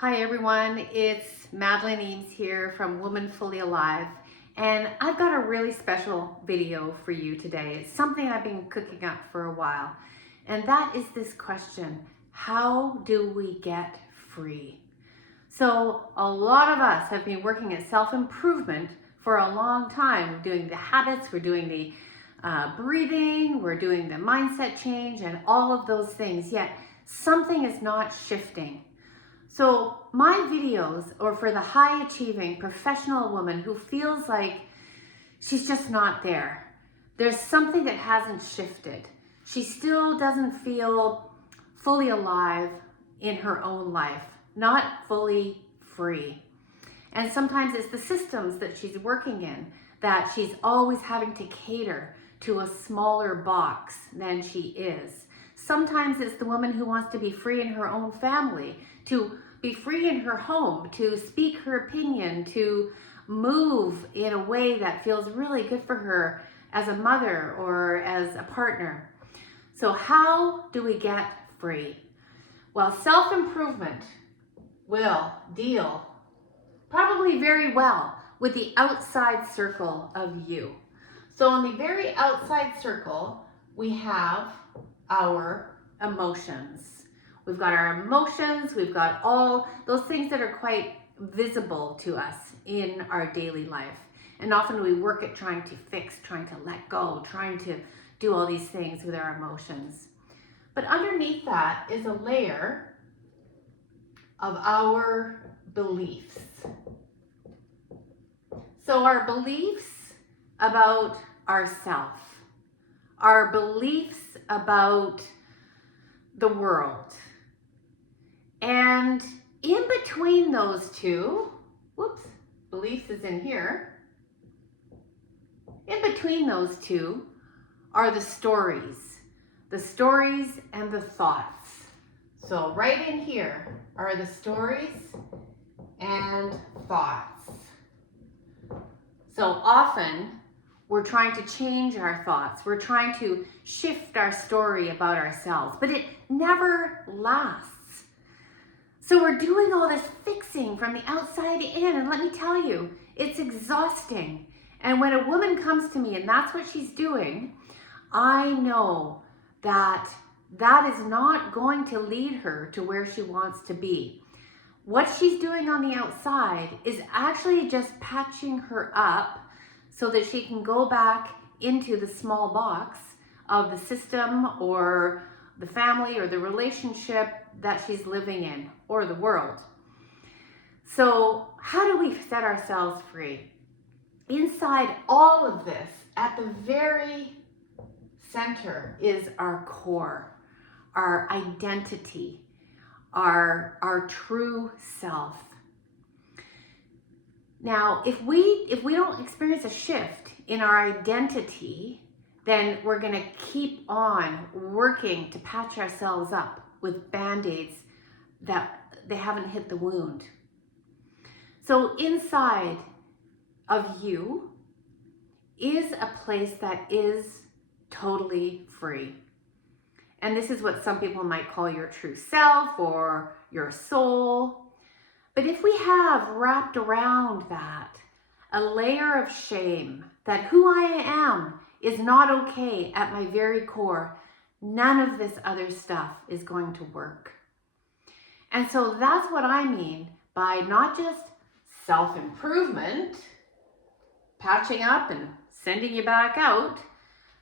Hi everyone, it's Madeline Eames here from Woman Fully Alive, and I've got a really special video for you today. It's something I've been cooking up for a while, and that is this question: how do we get free? So a lot of us have been working at self-improvement for a long time. We're doing the habits, we're doing the breathing, we're doing the mindset change and all of those things, yet something is not shifting. So my videos are for the high achieving professional woman who feels like she's just not there. There's something that hasn't shifted. She still doesn't feel fully alive in her own life, not fully free. And sometimes it's the systems that she's working in that she's always having to cater to a smaller box than she is. Sometimes it's the woman who wants to be free in her own family, to be free in her home, to speak her opinion, to move in a way that feels really good for her as a mother or as a partner. So how do we get free? Well, self-improvement will deal probably very well with the outside circle of you. So in the very outside circle, we have our emotions. We've got our emotions, we've got all those things that are quite visible to us in our daily life. And often we work at trying to fix, trying to let go, trying to do all these things with our emotions. But underneath that is a layer of our beliefs. So our beliefs about ourselves, our beliefs about the world. And in between those two, beliefs is in here. In between those two are the stories and the thoughts. So right in here are the stories and thoughts. So often we're trying to change our thoughts. We're trying to shift our story about ourselves, but it never lasts. So we're doing all this fixing from the outside in, and let me tell you, it's exhausting. And when a woman comes to me and that's what she's doing, I know that that is not going to lead her to where she wants to be. What she's doing on the outside is actually just patching her up so that she can go back into the small box of the system or the family or the relationship that she's living in, or the world. So how do we set ourselves free? Inside all of this, at the very center, is our core, our identity, our true self. Now, if we don't experience a shift in our identity, then we're going to keep on working to patch ourselves up with band-aids that they haven't hit the wound. So inside of you is a place that is totally free. And this is what some people might call your true self or your soul. But if we have wrapped around that a layer of shame that who I am is not okay at my very core, none of this other stuff is going to work. And so that's what I mean by not just self-improvement, patching up and sending you back out,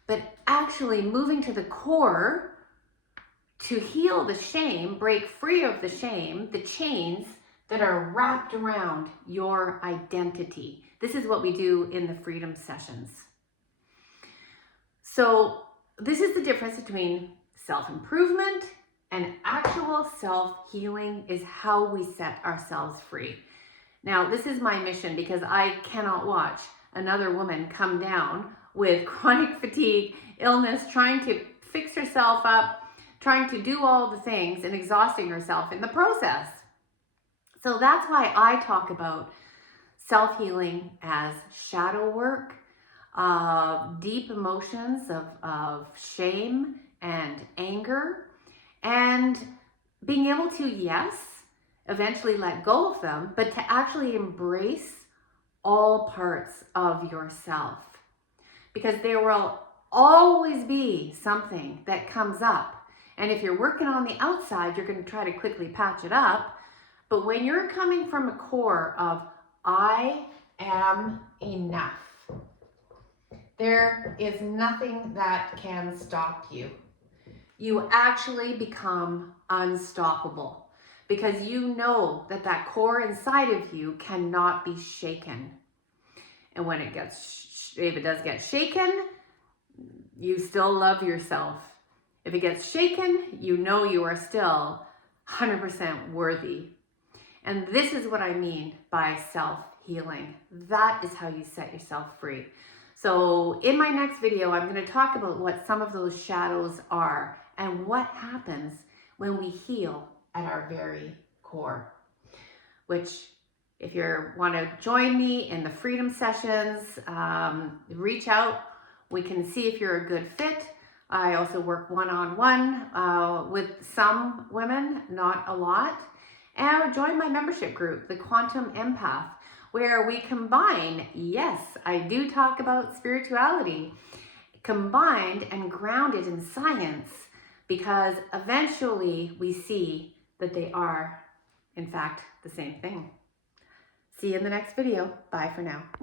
but actually moving to the core to heal the shame, break free of the shame, the chains that are wrapped around your identity. This is what we do in the freedom sessions. So this is the difference between self-improvement and actual self-healing, is how we set ourselves free. Now, this is my mission because I cannot watch another woman come down with chronic fatigue, illness, trying to fix herself up, trying to do all the things and exhausting herself in the process. So that's why I talk about self-healing as shadow work, deep emotions of shame and anger, and being able to, yes, eventually let go of them, but to actually embrace all parts of yourself. Because there will always be something that comes up. And if you're working on the outside, you're going to try to quickly patch it up. But when you're coming from a core of, I am enough, there is nothing that can stop you. You actually become unstoppable because you know that that core inside of you cannot be shaken. And when it if it does get shaken, you still love yourself. If it gets shaken, you know you are still 100% worthy. And this is what I mean by self-healing. That is how you set yourself free. So in my next video, I'm going to talk about what some of those shadows are and what happens when we heal at our very core. Which, if you want to join me in the freedom sessions, reach out. We can see if you're a good fit. I also work one-on-one with some women, not a lot. And join my membership group, the Quantum Empath, where we combine, yes, I do talk about spirituality, combined and grounded in science, because eventually we see that they are, in fact, the same thing. See you in the next video. Bye for now.